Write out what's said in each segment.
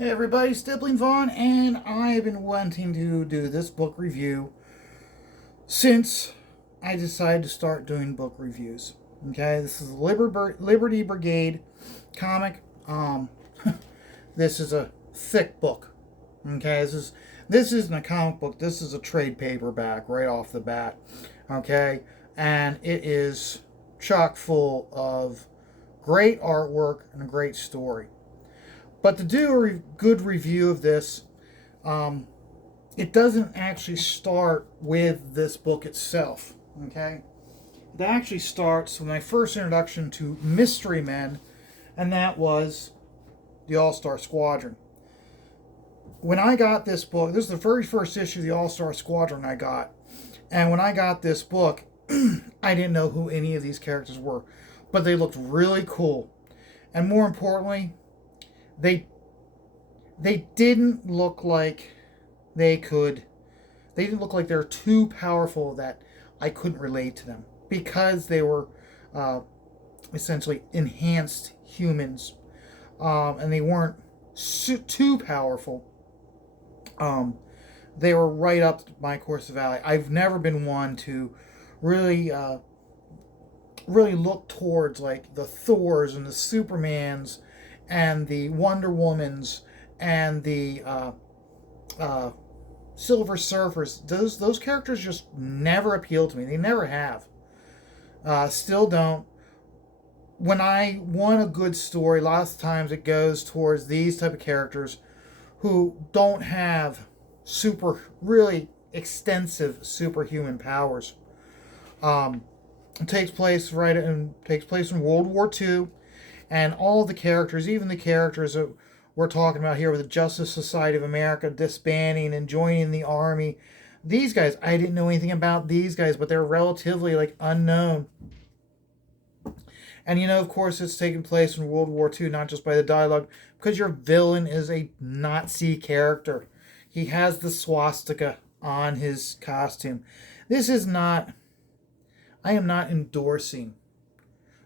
Hey everybody, Stippling Vaughn, and I've been wanting to do this book review since I decided to start doing book reviews. Okay, this is a Liberty Brigade comic. This is a thick book. Okay, this isn't a comic book. This is a trade paperback right off the bat. Okay, and it is chock full of great artwork and a great story. But to do a good review of this, um, it doesn't actually start with this book itself. Okay, it actually starts with my first introduction to mystery men, and that was the All Star Squadron. When I got this book, this is the very first issue of the All Star Squadron I got, and when I got this book, I didn't know who any of these characters were, but they looked really cool, and more importantly, they they didn't look like they could they didn't look like they're too powerful that I couldn't relate to them because they were uh, essentially enhanced humans, and they weren't too powerful. um, they were right up my course of alley. I've never been one to really really look towards like the Thors and the Supermans and the Wonder Womans and the uh, Silver Surfers. Those characters just never appeal to me. They never have. Still don't. When I want a good story, lots of times it goes towards these type of characters who don't have really extensive superhuman powers. Um, it takes place in World War II, and all the characters, even the characters that we're talking about here with the Justice Society of America disbanding and joining the army. These guys, I didn't know anything about these guys, but they're relatively like unknown. And of course, it's taking place in World War II, not just by the dialogue, because your villain is a Nazi character. He has the swastika on his costume. This is not, I am not endorsing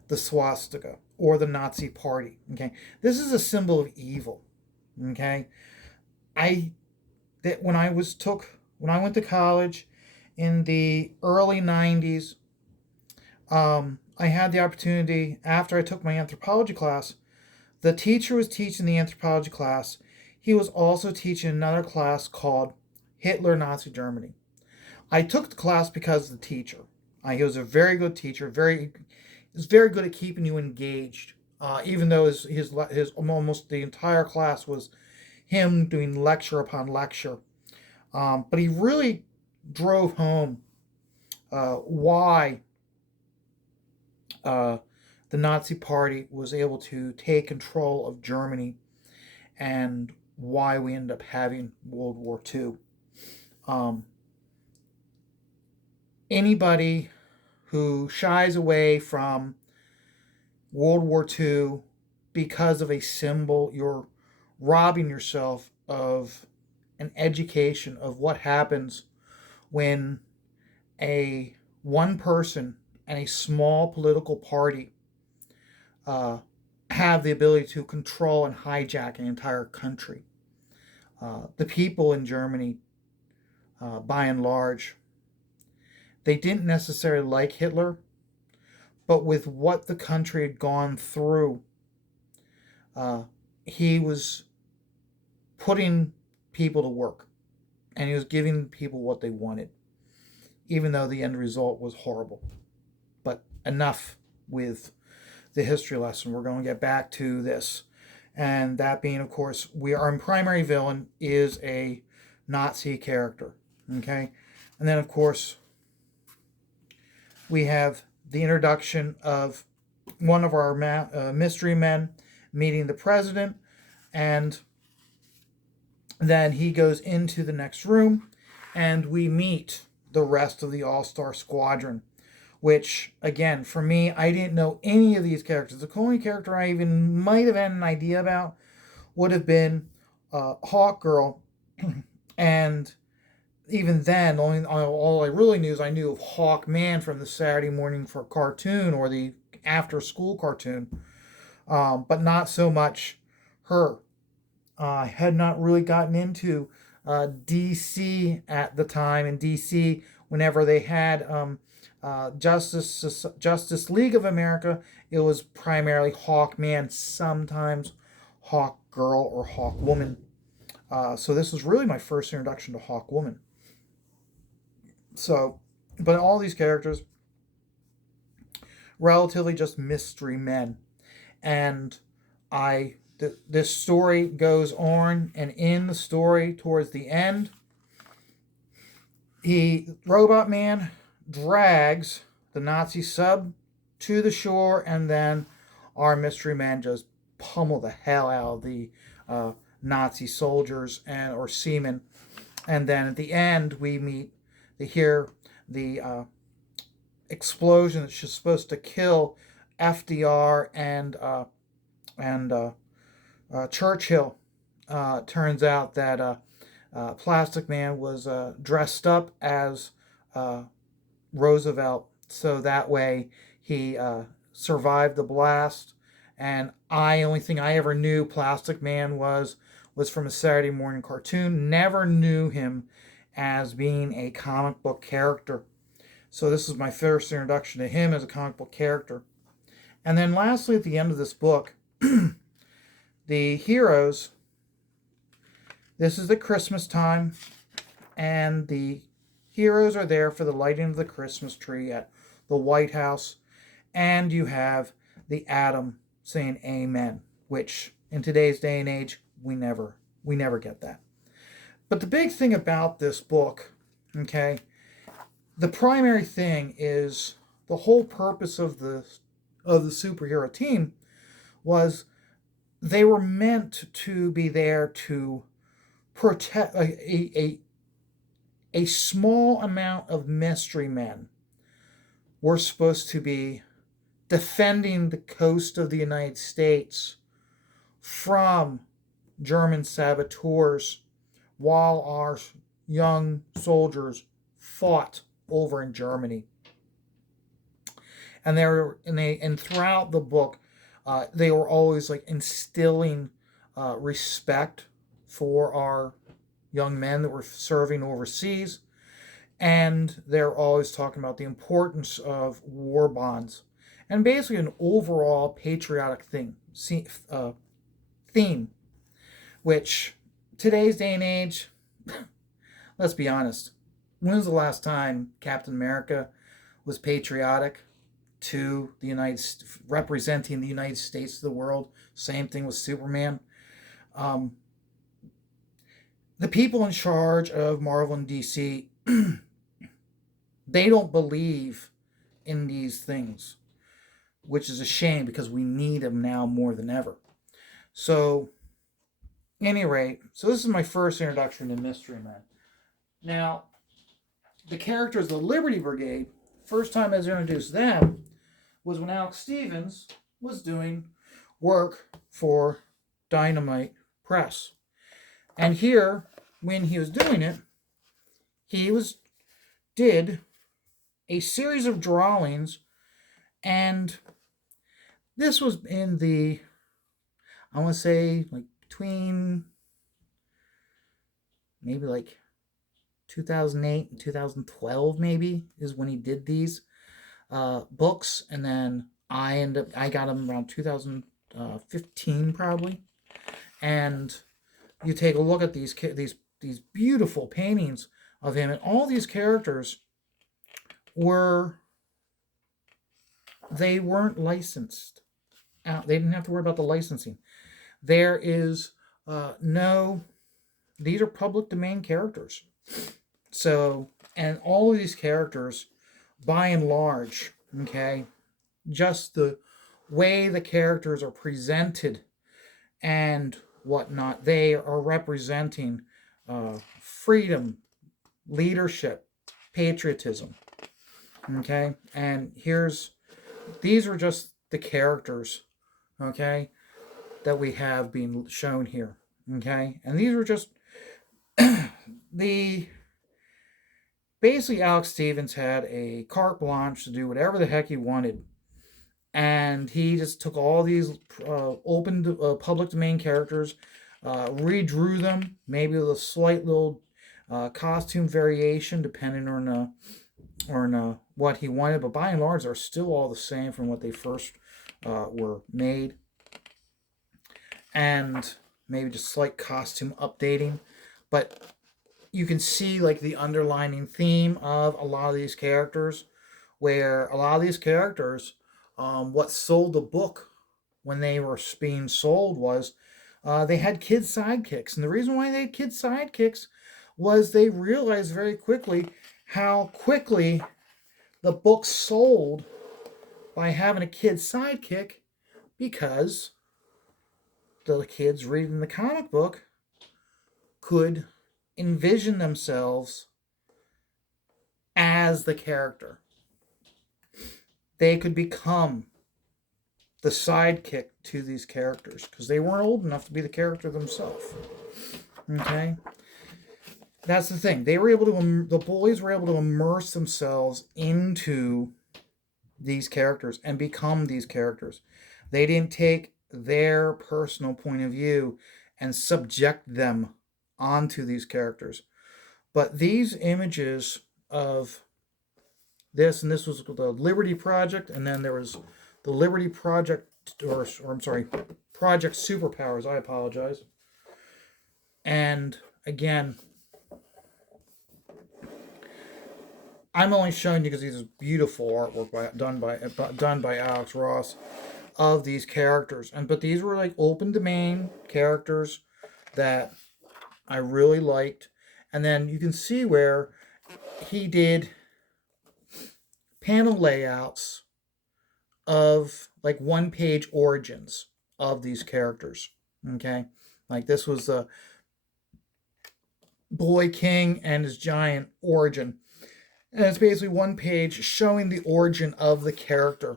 the swastika or the Nazi party. Okay, this is a symbol of evil. Okay, I that when I went to college in the early '90s, I had the opportunity after I took my anthropology class. The teacher was teaching the anthropology class. He was also teaching another class called Hitler Nazi Germany. I took the class because of the teacher. He was a very good teacher, is very good at keeping you engaged. Even though his almost the entire class was him doing lecture upon lecture, but he really drove home why uh, the Nazi Party was able to take control of Germany and why we ended up having World War II. Um, Anybody who shies away from World War II because of a symbol, you're robbing yourself of an education of what happens when a one person and a small political party uh, have the ability to control and hijack an entire country. The people in Germany, by and large, they didn't necessarily like Hitler, but with what the country had gone through, uh, he was putting people to work and he was giving people what they wanted, even though the end result was horrible. But enough with the history lesson. We're going to get back to this. And that being, of course, our primary villain is a Nazi character. Okay? And then, of course, we have the introduction of one of our mystery men meeting the president, and then he goes into the next room, and we meet the rest of the All Star Squadron. Which, again, for me, I didn't know any of these characters. The only character I even might have had an idea about would have been Hawk Girl, and even then, all I really knew is I knew of Hawk Man from the Saturday morning for cartoon or the after school cartoon, but not so much her. I had not really gotten into DC at the time. In DC, whenever they had Justice League of America, it was primarily Hawkman, sometimes Hawk Girl or Hawk Woman. So this was really my first introduction to Hawk Woman. So, but all these characters, relatively just mystery men, and this story goes on, and in the story, towards the end, Robot Man drags the Nazi sub to the shore, and then our mystery men just pummel the hell out of the Nazi soldiers and or seamen, and then at the end we hear the explosion that's supposed to kill FDR and Churchill. Turns out that Plastic Man was dressed up as Roosevelt, so that way he survived the blast. And only thing I ever knew Plastic Man was from a Saturday morning cartoon. Never knew him as being a comic book character. So this is my first introduction to him as a comic book character. And then lastly, at the end of this book, the heroes, this is the Christmas time, and the heroes are there for the lighting of the Christmas tree at the White House, and you have the Atom saying amen, which in today's day and age, we never get that. But the big thing about this book, okay, the primary thing is the whole purpose of the superhero team was they were meant to be there to protect a small amount of mystery men were supposed to be defending the coast of the United States from German saboteurs while our young soldiers fought over in Germany. And throughout the book, they were always like instilling respect for our young men that were serving overseas, and they're always talking about the importance of war bonds and basically an overall patriotic theme, which today's day and age, let's be honest, when was the last time Captain America was patriotic to representing the United States to the world? Same thing with Superman. The people in charge of Marvel and DC, they don't believe in these things, which is a shame because we need them now more than ever. So, at any rate, so this is my first introduction to Mystery Men. Now, the characters of the Liberty Brigade, first time I was introduced them was when Alex Stevens was doing work for Dynamite Press. And here, when he was doing it, he did a series of drawings, and this was in the, I want to say, like between maybe like 2008 and 2012 maybe is when he did these books, and then I got them around 2015 probably. And you take a look at these beautiful paintings of him, and all these characters they weren't licensed out. They didn't have to worry about the licensing. There is these are public domain characters. So, and all of these characters, by and large, okay, just the way the characters are presented and whatnot, they are representing freedom, leadership, patriotism. Okay, and these are just the characters, okay, that we have being shown here. Okay, and these are just basically Alex Stevens had a carte blanche to do whatever the heck he wanted, and he just took all these open public domain characters, redrew them, maybe with a slight little costume variation depending on what he wanted, but by and large, they're still all the same from what they first were made, and maybe just slight costume updating, but you can see like the underlining theme of a lot of these characters, where a lot of these characters, what sold the book when they were being sold was they had kid sidekicks. And the reason why they had kid sidekicks was they realized very quickly how quickly the book sold by having a kid sidekick, because the kids reading the comic book could envision themselves as the character. They could become the sidekick to these characters because they weren't old enough to be the character themselves. Okay? That's the thing. The boys were able to immerse themselves into these characters and become these characters. They didn't take their personal point of view and subject them onto these characters. But these images of this, and this was the Liberty Project, and then there was the Liberty Project, or I'm sorry, Project Superpowers, I apologize. And again, I'm only showing you because these are beautiful artwork done by Alex Ross of these characters, but these were like open domain characters that I really liked. And then you can see where he did panel layouts of like one-page origins of these characters. Okay, like this was the Boy King and his giant origin. And it's basically one page showing the origin of the character.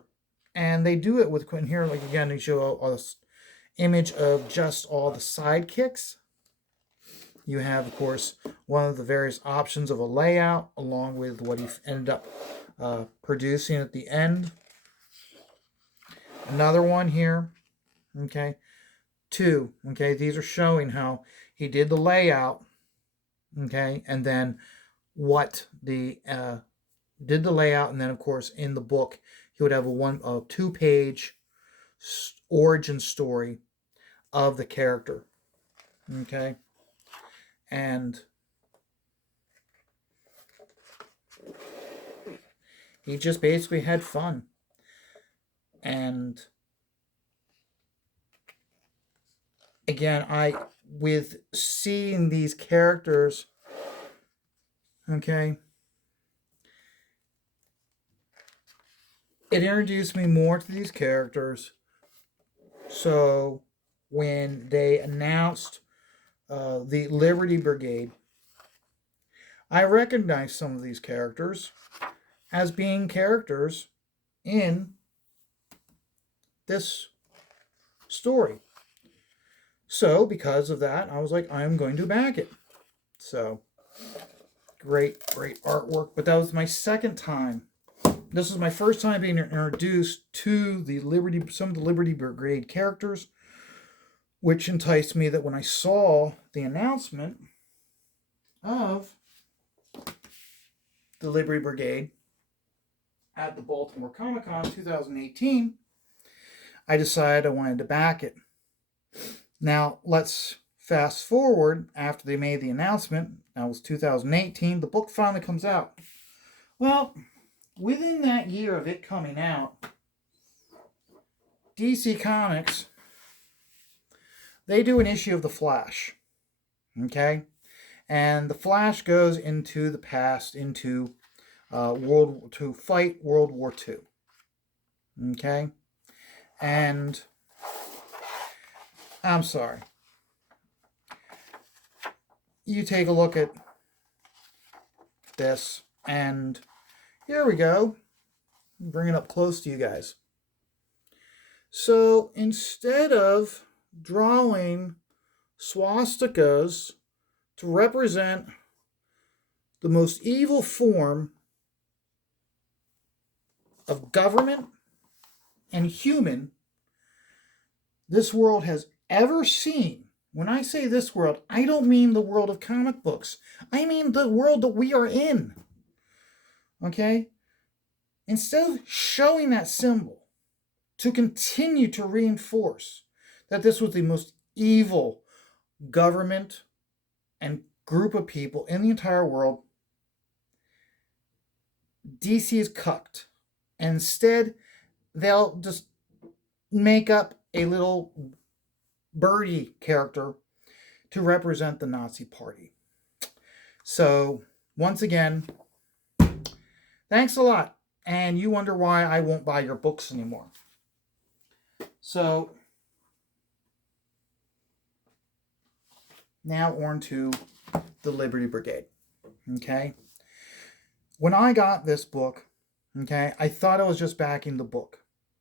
And they do it with Quentin here. Like again, they show a image of just all the sidekicks. You have, of course, one of the various options of a layout, along with what he ended up producing at the end. Another one here. Okay. Two. Okay. These are showing how he did the layout. Okay. And then what the did the layout, and then of course in the book he would have a 2-page origin story of the character. Okay, and he just basically had fun. And again, with seeing these characters, okay, it introduced me more to these characters. So when they announced the Liberty Brigade, I recognized some of these characters as being characters in this story. So because of that, I was like, I'm going to back it. So great artwork. But that was my second time. This is my first time being introduced to some of the Liberty Brigade characters, which enticed me that when I saw the announcement of the Liberty Brigade at the Baltimore Comic-Con 2018, I decided I wanted to back it. Now, let's fast forward after they made the announcement. That was 2018. The book finally comes out. Well, within that year of it coming out, DC Comics, they do an issue of The Flash. Okay? And The Flash goes into the past, into to fight World War II. Okay? And I'm sorry. You take a look at this, and here we go. Bring it up close to you guys. So instead of drawing swastikas to represent the most evil form of government and human this world has ever seen, When I say this world, I don't mean the world of comic books. I mean the world that we are in. Okay? Instead of showing that symbol to continue to reinforce that this was the most evil government and group of people in the entire world, DC is cucked. And instead, they'll just make up a little birdie character to represent the Nazi Party. So, once again, thanks a lot. And you wonder why I won't buy your books anymore. So, now on to the Liberty Brigade. Okay? When I got this book, okay, I thought I was just backing the book.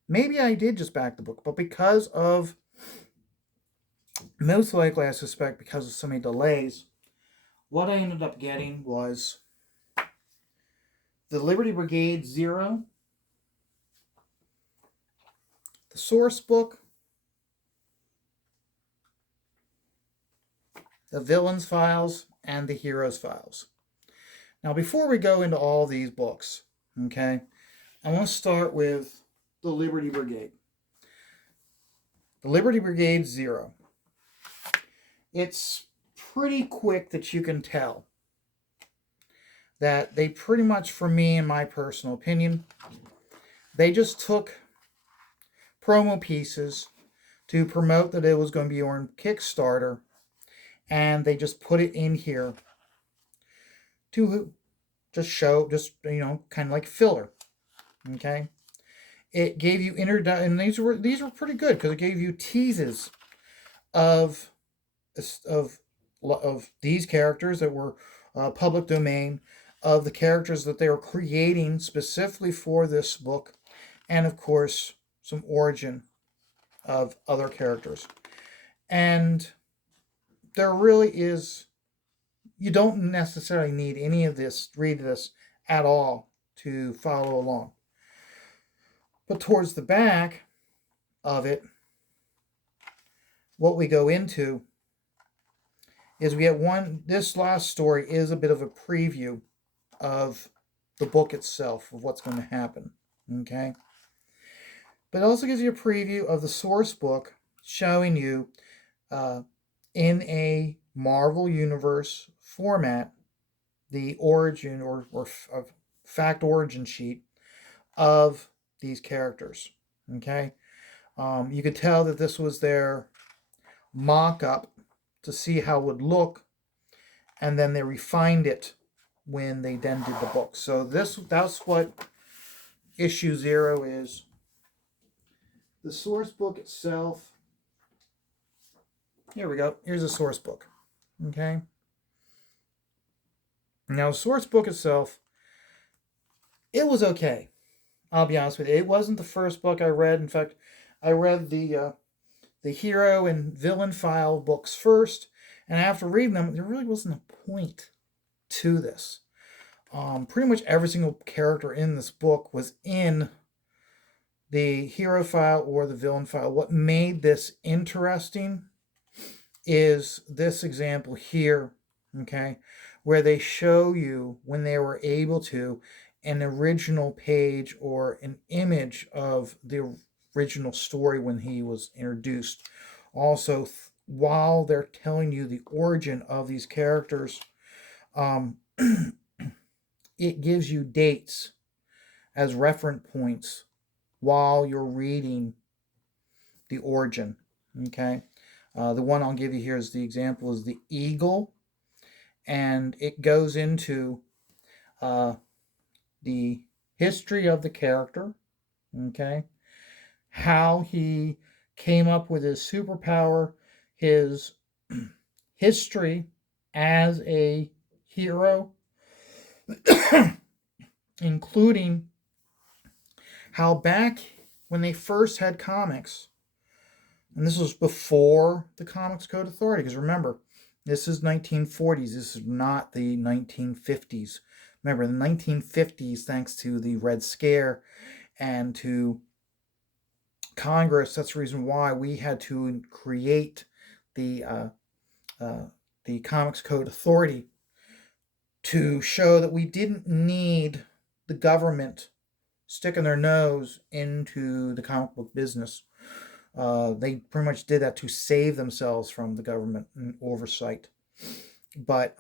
Maybe I did just back the book, but because of, most likely I suspect because of so many delays, what I ended up getting was the Liberty Brigade 0, the source book, the villains files, and the heroes files. Now, before we go into all these books, okay, I want to start with the Liberty Brigade. The Liberty Brigade 0. It's pretty quick that you can tell that they pretty much, for me, in my personal opinion, they just took promo pieces to promote that it was going to be on Kickstarter, and they just put it in here to just show, kind of like filler. Okay, it gave you and these were pretty good because it gave you teases of these characters that were public domain, of the characters that they were creating specifically for this book, and of course some origin of other characters. And there really is, you don't necessarily need any of this, read this at all to follow along. But towards the back of it, what we go into is we have this last story is a bit of a preview of the book itself, of what's going to happen. Okay? But it also gives you a preview of the source book, showing you in a Marvel Universe format the origin or fact origin sheet of these characters. Okay? You could tell that this was their mock-up to see how it would look, and then they refined it when they then did the book. So that's what issue 0 is. The source book itself, here we go. Here's the source book. Okay? Now, the source book itself, it was okay. I'll be honest with you. It wasn't the first book I read. In fact, I read the hero and villain file books first, and after reading them, there really wasn't a point to this. Pretty much every single character in this book was in the hero file or the villain file. What made this interesting is this example here, okay, where they show you when they were able to an original page or an image of the original story when he was introduced. Also, while they're telling you the origin of these characters, it gives you dates as reference points while you're reading the origin. Okay, the one I'll give you here is the example is the eagle, and it goes into the history of the character. Okay, how he came up with his superpower, his history as a hero, including how back when they first had comics, and this was before the Comics Code Authority, because remember, this is 1940s, this is not the 1950s. Remember, in the 1950s, thanks to the Red Scare and to Congress, that's the reason why we had to create the the Comics Code Authority to show that we didn't need the government sticking their nose into the comic book business. They pretty much did that to save themselves from the government oversight. But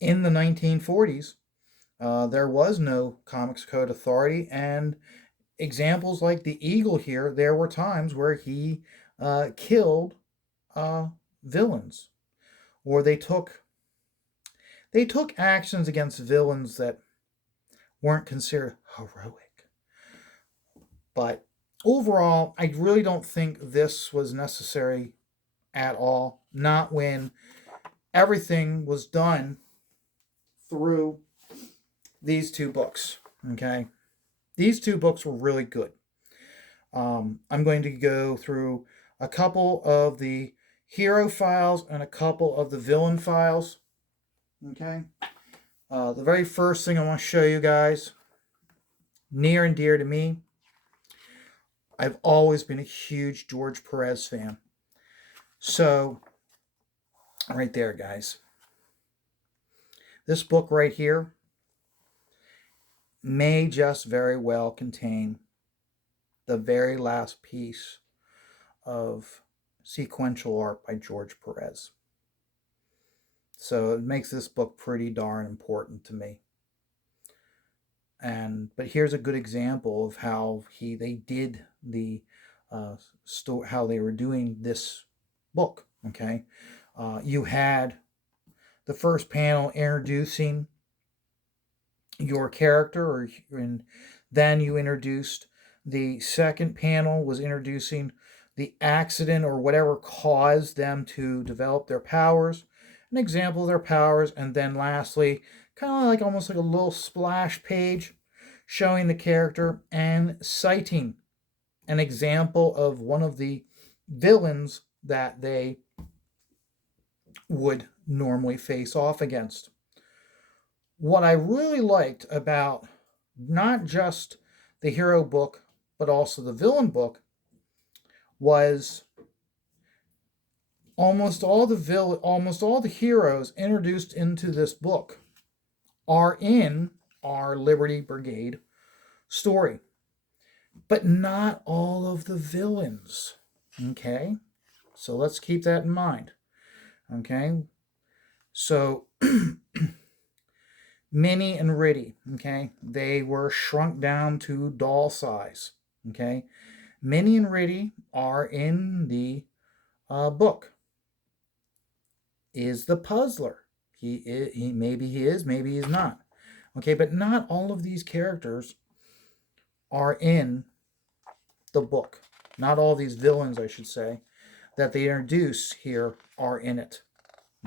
in the 1940s, there was no Comics Code Authority, and examples like the Eagle here, there were times where he killed villains, or they took actions against villains that weren't considered heroic. But overall, I really don't think this was necessary at all. Not when everything was done through these two books. Okay, these two books were really good. I'm going to go through a couple of the hero files and a couple of the villain files. Okay, the very first thing I want to show you guys, near and dear to me, I've always been a huge George Perez fan. So, right there, guys. This book right here may just very well contain the very last piece of sequential art by George Perez. So it makes this book pretty darn important to me. But here's a good example of how they did the how they were doing this book. Okay, you had the first panel introducing your character, and then you introduced the second panel was introducing the accident or whatever caused them to develop their powers, an example of their powers, and then lastly, kind of like almost like a little splash page showing the character and citing an example of one of the villains that they would normally face off against. What I really liked about not just the hero book, but also the villain book, was almost all the heroes introduced into this book are in our Liberty Brigade story, but not all of the villains. Okay, so let's keep that in mind. Okay, so Minnie and Ritty, okay, they were shrunk down to doll size. Okay, Minnie and Ritty are in the book. Is the puzzler? He maybe he is, maybe he's not. Okay, but not all of these characters are in the book. Not all these villains, I should say, that they introduce here are in it.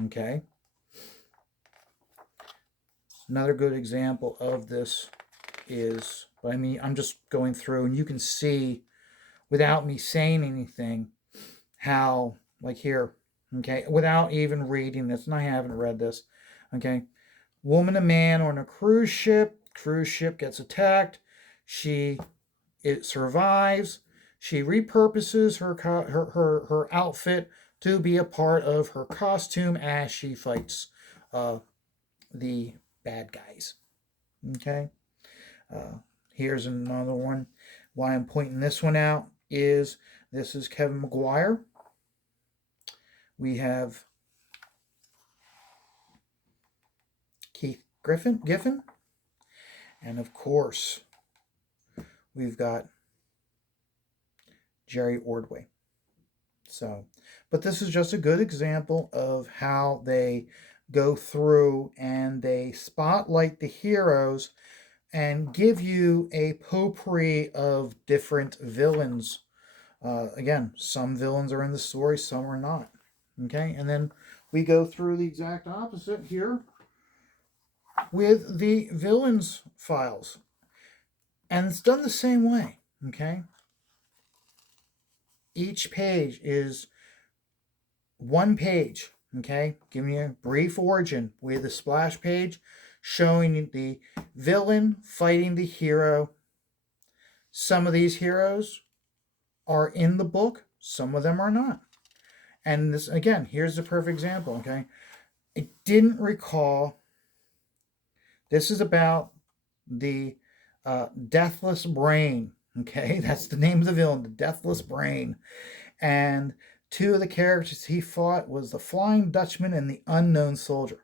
Okay. Another good example of this is, I'm just going through, and you can see without me saying anything how, like here, okay, without even reading this, and I haven't read this, okay, woman and man on a cruise ship gets attacked, it survives, she repurposes her outfit to be a part of her costume as she fights the bad guys. Okay, here's another one. Why I'm pointing this one out is this is Kevin Mcguire. We have Keith Giffen, and of course we've got Jerry Ordway. So, but this is just a good example of how they go through and they spotlight the heroes and give you a potpourri of different villains. Again, some villains are in the story, some are not. Okay, and then we go through the exact opposite here with the villains files. And it's done the same way. Okay, each page is one page. Okay, giving you a brief origin with a splash page showing the villain fighting the hero. Some of these heroes are in the book, some of them are not. And this, again, here's the perfect example, okay? I didn't recall. This is about the Deathless Brain, okay? That's the name of the villain, the Deathless Brain. And two of the characters he fought was the Flying Dutchman and the Unknown Soldier.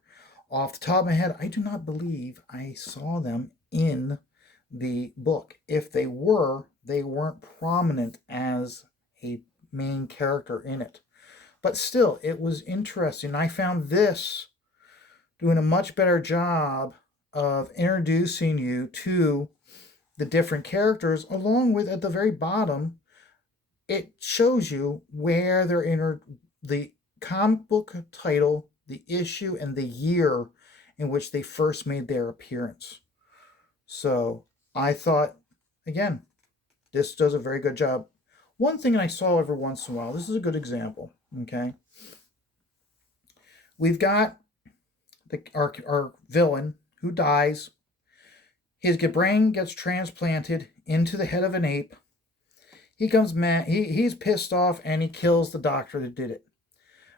Off the top of my head, I do not believe I saw them in the book. If they were, they weren't prominent as a main character in it. But still, it was interesting. I found this doing a much better job of introducing you to the different characters, along with at the very bottom, it shows you where they're in the comic book title, the issue, and the year in which they first made their appearance. So I thought, again, this does a very good job. One thing I saw every once in a while, this is a good example, okay? We've got our villain who dies. His brain gets transplanted into the head of an ape. He comes mad. He's pissed off and he kills the doctor that did it.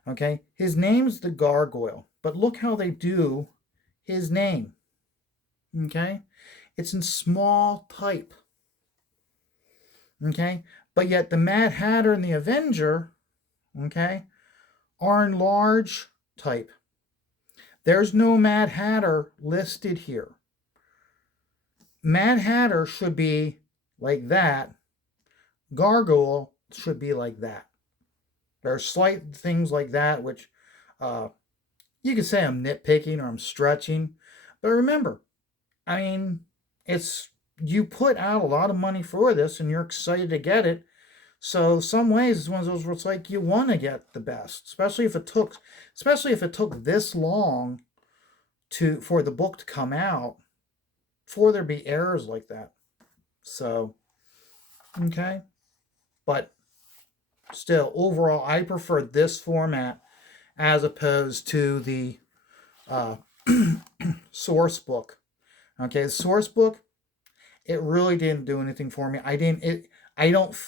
Okay? His name's the Gargoyle. But look how they do his name. Okay? It's in small type. Okay? But yet the Mad Hatter and the Avenger, okay, are in large type. There's no Mad Hatter listed here. Mad Hatter should be like that. Gargoyle should be like that. There are slight things like that which you could say I'm nitpicking or I'm stretching. But remember, I mean, it's you put out a lot of money for this and you're excited to get it. So some ways it's one of those where it's like you want to get the best, especially if it took this long for the book to come out, for there be errors like that. So, okay. But still, overall, I prefer this format as opposed to the source book. Okay, the source book, it really didn't do anything for me. I don't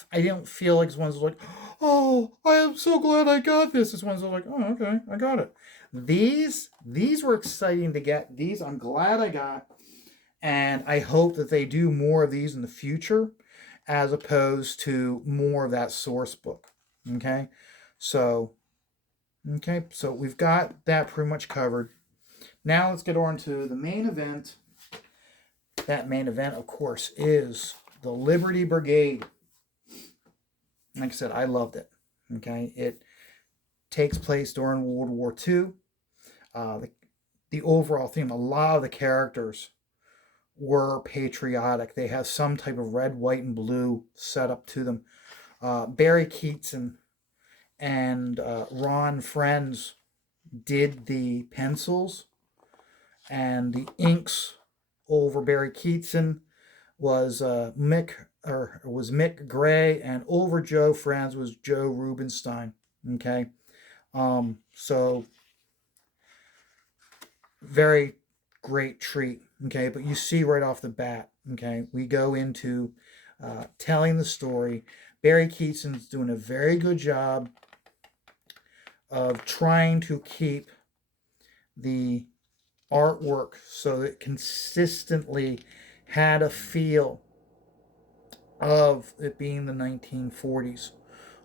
feel like it's one of those like, oh, I am so glad I got this. It's one of those like, oh, okay, I got it. These were exciting to get. These I'm glad I got, and I hope that they do more of these in the future, as opposed to more of that source book. Okay, so we've got that pretty much covered. Now let's get on to the main event. That main event, of course, is the Liberty Brigade. Like I said, I loved it. Okay, it takes place during World War II. The overall theme, a lot of the characters were patriotic. They have some type of red, white, and blue set up to them. Barry Keatson and Ron Friends did the pencils, and the inks over Barry Keatson was Mick Gray, and over Joe Friends was Joe Rubenstein. Okay, so very great treat. Okay, but you see right off the bat. Okay, we go into telling the story. Barry Keatson's doing a very good job of trying to keep the artwork so that it consistently had a feel of it being the 1940s,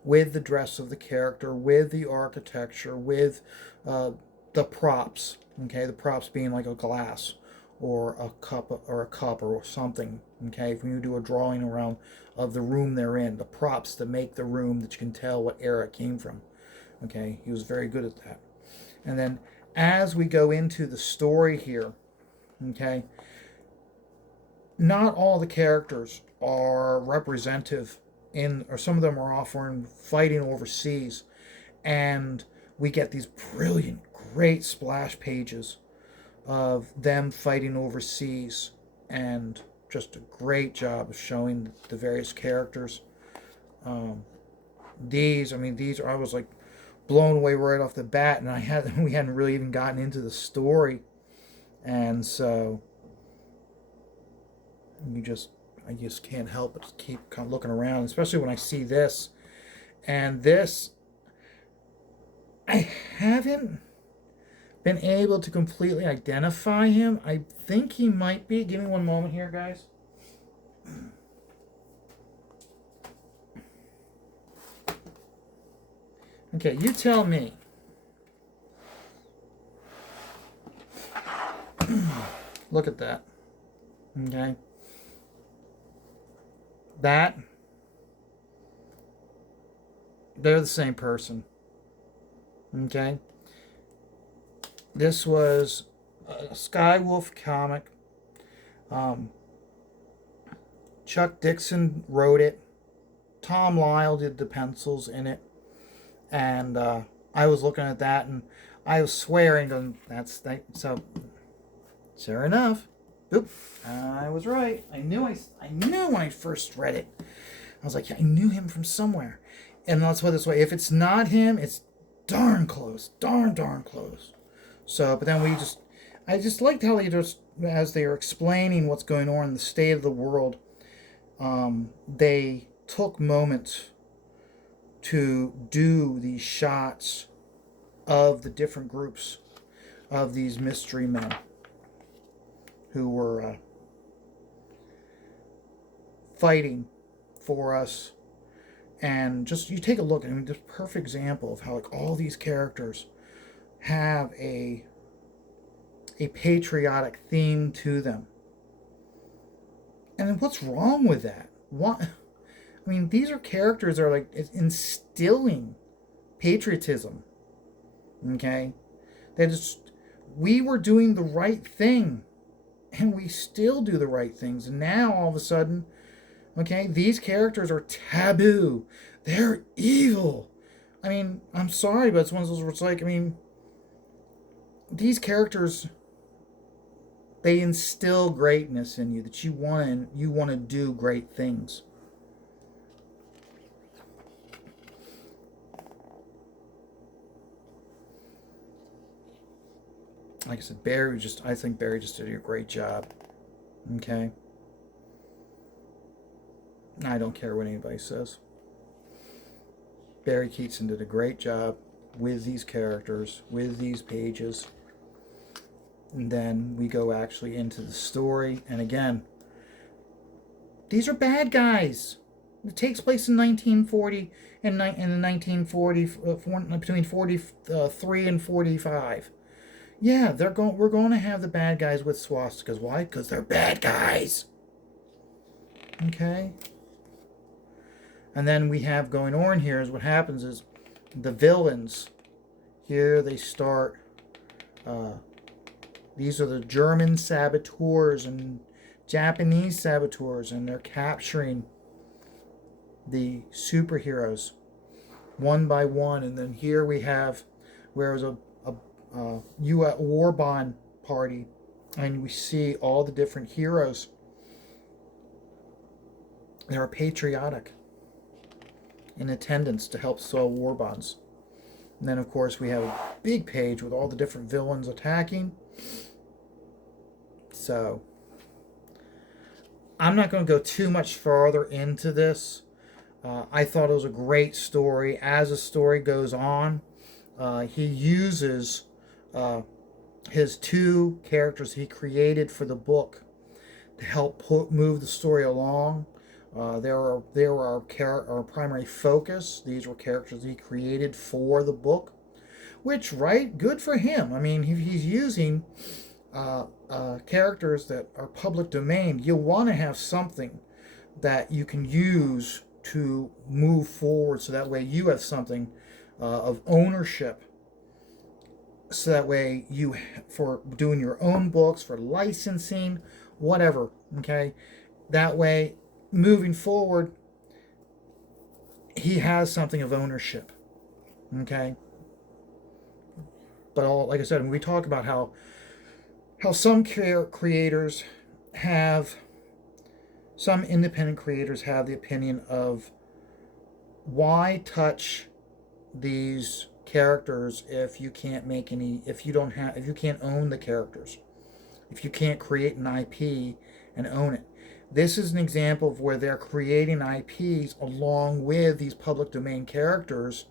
with the dress of the character, with the architecture, with the props. Okay, the props being like a glass or a cup or something. Okay, if you do a drawing around of the room they're in, the props that make the room that you can tell what era it came from. Okay, he was very good at that. And then as we go into the story here, okay, not all the characters are representative or some of them are often fighting overseas, and we get these brilliant, great splash pages of them fighting overseas, and just a great job of showing the various characters. These I was like blown away right off the bat, and we hadn't really even gotten into the story, and so I just can't help but keep kind of looking around, especially when I see this, and this I haven't been able to completely identify him. I think he might be. Give me one moment here, guys. Okay, you tell me. Look at that. Okay. That. They're the same person. Okay. This was a Skywolf comic. Chuck Dixon wrote it. Tom Lyle did the pencils in it. And I was looking at that and I was swearing, and so sure enough, oop, I was right. I knew when I first read it. I was like, yeah, I knew him from somewhere. And let's put it this way, if it's not him, it's darn close. Darn close. So, but then I just liked how as they were explaining what's going on in the state of the world, they took moments to do these shots of the different groups of these mystery men who were fighting for us. And just, you take a look, I mean, this perfect example of how like all these characters have a patriotic theme to them. And what's wrong with that? What? I mean, these are characters that are like instilling patriotism. Okay? We were doing the right thing. And we still do the right things. And now, all of a sudden, okay, these characters are taboo. They're evil. I mean, I'm sorry, but it's one of those where it's like, I mean, these characters, they instill greatness in you, that you want to do great things. Like I said, I think Barry just did a great job. Okay? I don't care what anybody says. Barry Keatson did a great job with these characters, with these pages. And then we go actually into the story. And again, these are bad guys. It takes place in 1940 and in the 1940, between 43 and 45. Yeah, we're going to have the bad guys with swastikas. Why? Because they're bad guys. Okay? And then we have going on here is what happens is the villains, here they start, these are the German saboteurs and Japanese saboteurs, and they're capturing the superheroes one by one. And then here we have where it was a U.S. war bond party, and we see all the different heroes that are patriotic in attendance to help sell war bonds. And then, of course, we have a big page with all the different villains attacking. So, I'm not going to go too much farther into this. I thought it was a great story. As the story goes on, he uses his two characters he created for the book to help move the story along. They were our primary focus. These were characters he created for the book, which, right, good for him. I mean, he's using characters that are public domain. You want to have something that you can use to move forward, so that way you have something of ownership. So that way for doing your own books, for licensing, whatever, okay? That way, moving forward, he has something of ownership, okay? But like I said, when we talk about how some creators have, some independent creators have the opinion of, why touch these characters if you can't make any, if you can't own the characters, if you can't create an IP and own it. This is an example of where they're creating IPs along with these public domain characters,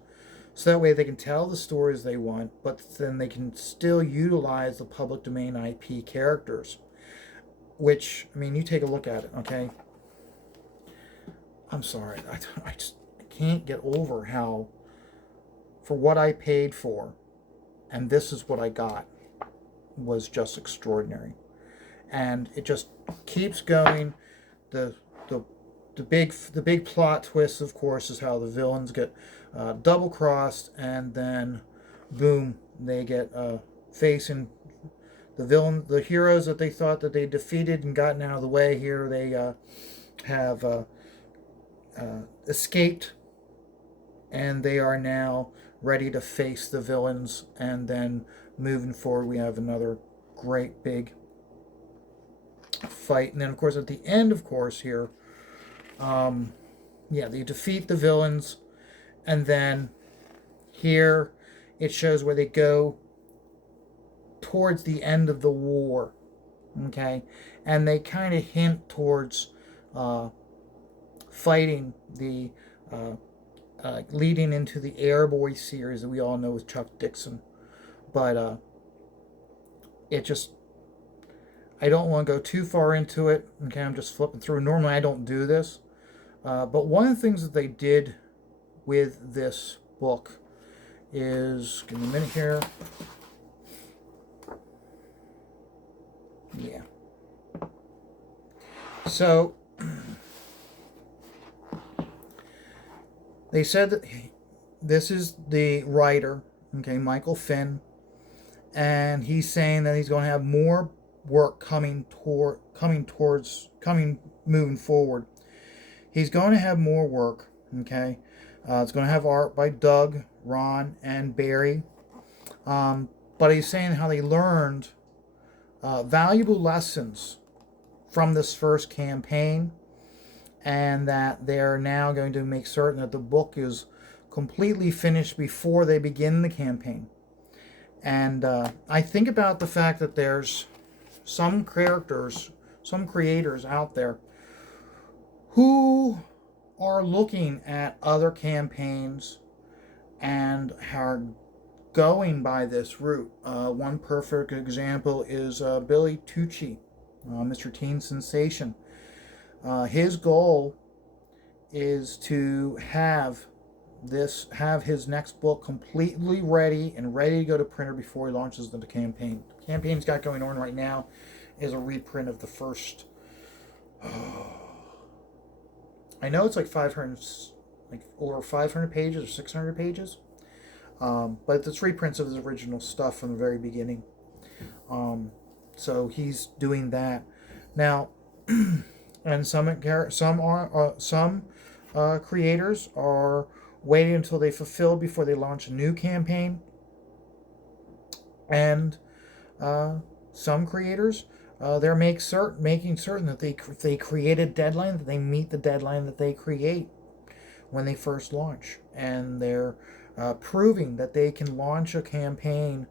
So that way they can tell the stories they want, but then they can still utilize the public domain IP characters. Which, I mean, you take a look at it, okay? I'm sorry. I just can't get over how, for what I paid for, and this is what I got, was just extraordinary. And it just keeps going. The big plot twist, of course, is how the villains get double crossed, and then boom, they get facing the heroes that they thought that they defeated and gotten out of the way. Here they have escaped, and they are now ready to face the villains. And then moving forward, we have another great big fight. And then, of course, at the end, of course, here, they defeat the villains, and then here it shows where they go towards the end of the war, okay, and they kind of hint towards fighting the leading into the Airboy series that we all know with Chuck Dixon, but it just, I don't want to go too far into it. Okay, I'm just flipping through. Normally I don't do this, but one of the things that they did with this book is, give me a minute here. Yeah. So they said that this is the writer, okay, Michael Finn, and he's saying that he's going to have more work coming moving forward. He's going to have more work, okay. It's going to have art by Doug, Ron, and Barry. But he's saying how they learned valuable lessons from this first campaign, and that they're now going to make certain that the book is completely finished before they begin the campaign. And I think about the fact that there's some creators out there who are looking at other campaigns and are going by this route. One perfect example is Billy Tucci, Mr. Teen Sensation. His goal is to have his next book completely ready to go to printer before he launches the campaign. The campaign he's got going on right now is a reprint of the first. I know it's like 500, like over 500 pages or 600 pages, but it's reprints of his original stuff from the very beginning. So he's doing that now, and some creators are waiting until they fulfill before they launch a new campaign, and some creators they're making certain that they create a deadline, that they meet the deadline that they create when they first launch, and they're proving that they can launch a campaign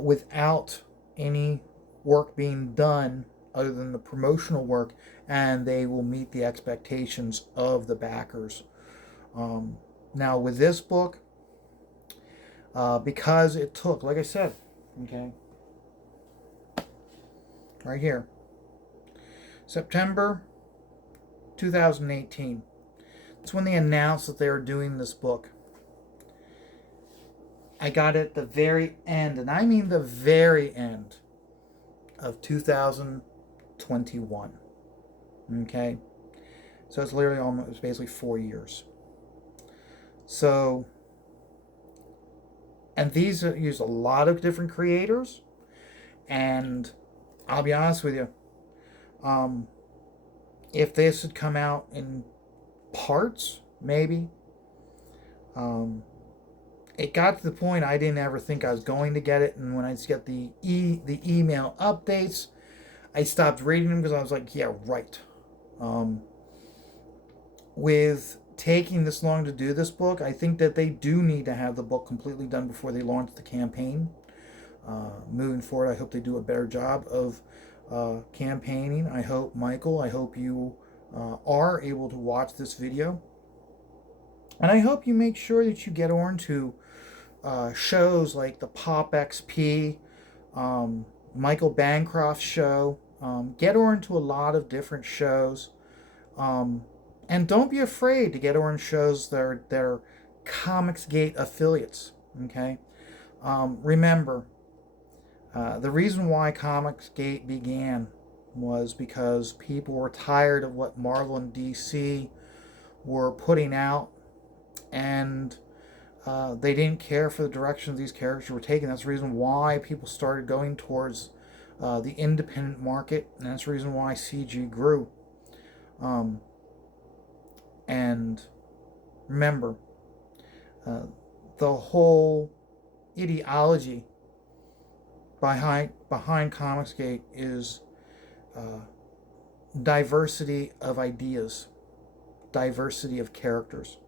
without any work being done other than the promotional work, and they will meet the expectations of the backers. Now with this book, because it took, like I said, okay, right here, September 2018. That's when they announced that they were doing this book. I got it at the very end, and I mean the very end of 2021. Okay? So it's literally it's basically 4 years. So, and these use a lot of different creators, and I'll be honest with you, if this had come out in parts, maybe, it got to the point I didn't ever think I was going to get it, and when I just get the email updates, I stopped reading them because I was like, yeah, right. With taking this long to do this book, I think that they do need to have the book completely done before they launch the campaign. Moving forward, I hope they do a better job of campaigning. I hope, Michael, you are able to watch this video And I hope you make sure that you get on to shows like the Pop XP, Michael Bancroft show. Get on to a lot of different shows. Um, and don't be afraid to get on shows that are Comicsgate affiliates. Okay? Remember, the reason why Comicsgate began was because people were tired of what Marvel and DC were putting out, and they didn't care for the direction these characters were taking. That's the reason why people started going towards the independent market, and that's the reason why CG grew. Um, and remember, uh, the whole ideology behind Comicsgate is uh, diversity of ideas, diversity of characters.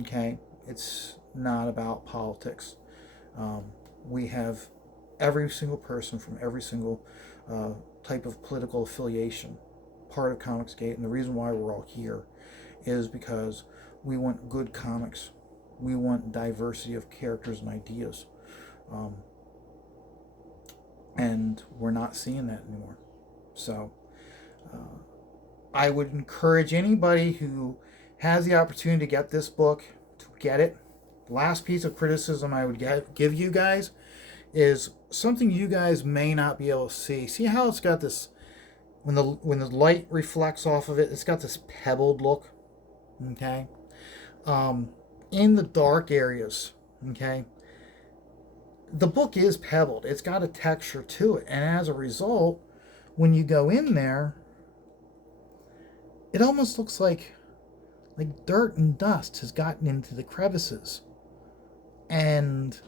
Okay, it's not about politics. Um, we have every single person from every single uh, type of political affiliation part of Comicsgate, and the reason why we're all here is because we want good comics. We want diversity of characters and ideas. Um, and we're not seeing that anymore. So uh, I would encourage anybody who has the opportunity to get this book to get it. The last piece of criticism I would give you guys is something you guys may not be able to see. See how it's got this, when the light reflects off of it, it's got this pebbled look. Okay, in the dark areas. Okay, the book is pebbled. It's got a texture to it, and as a result, when you go in there, it almost looks like dirt and dust has gotten into the crevices. And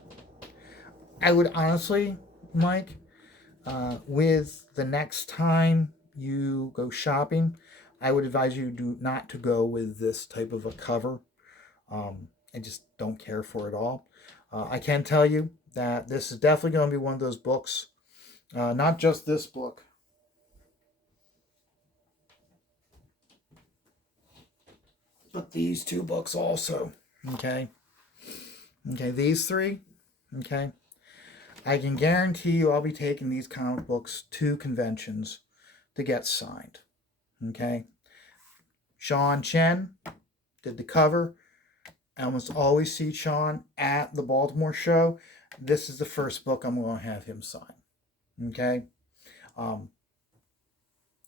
I would honestly, Mike, with the next time you go shopping, I would advise you not to go with this type of a cover. I just don't care for it all. I can tell you that this is definitely going to be one of those books, not just this book, but these two books also. Okay. Okay, these three. Okay. I can guarantee you I'll be taking these comic books to conventions to get signed. Okay. Sean Chen did the cover. I almost always see Sean at the Baltimore show. This is the first book I'm going to have him sign. Okay.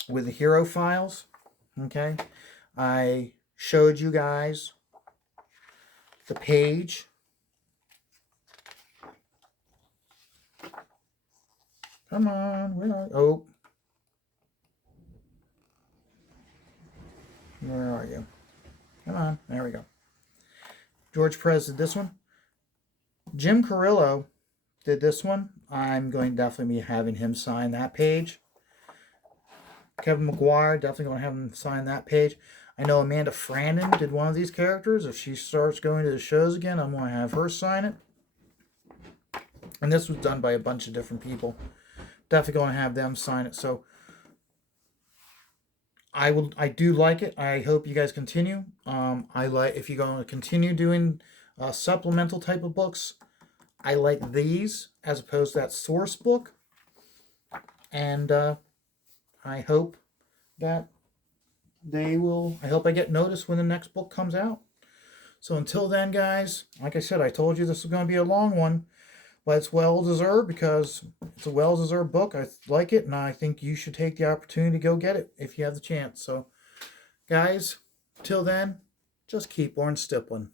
With the Hero Files. Okay. I showed you guys the page. Come on, where are you? Oh. Where are you? Come on, there we go. George Perez did this one. Jim Carrillo did this one. I'm going to definitely be having him sign that page. Kevin Mcguire, definitely going to have him sign that page. I know Amanda Frandon did one of these characters. If she starts going to the shows again, I'm going to have her sign it. And this was done by a bunch of different people. Definitely going to have them sign it. So I do like it. I hope you guys continue. If you're going to continue doing supplemental type of books, I like these as opposed to that source book. And I hope that I hope I get noticed when the next book comes out. So until then, guys, like I said, I told you this was going to be a long one, but it's well deserved because it's a well deserved book. I like it, and I think you should take the opportunity to go get it if you have the chance. So, guys, till then, just keep on stippling.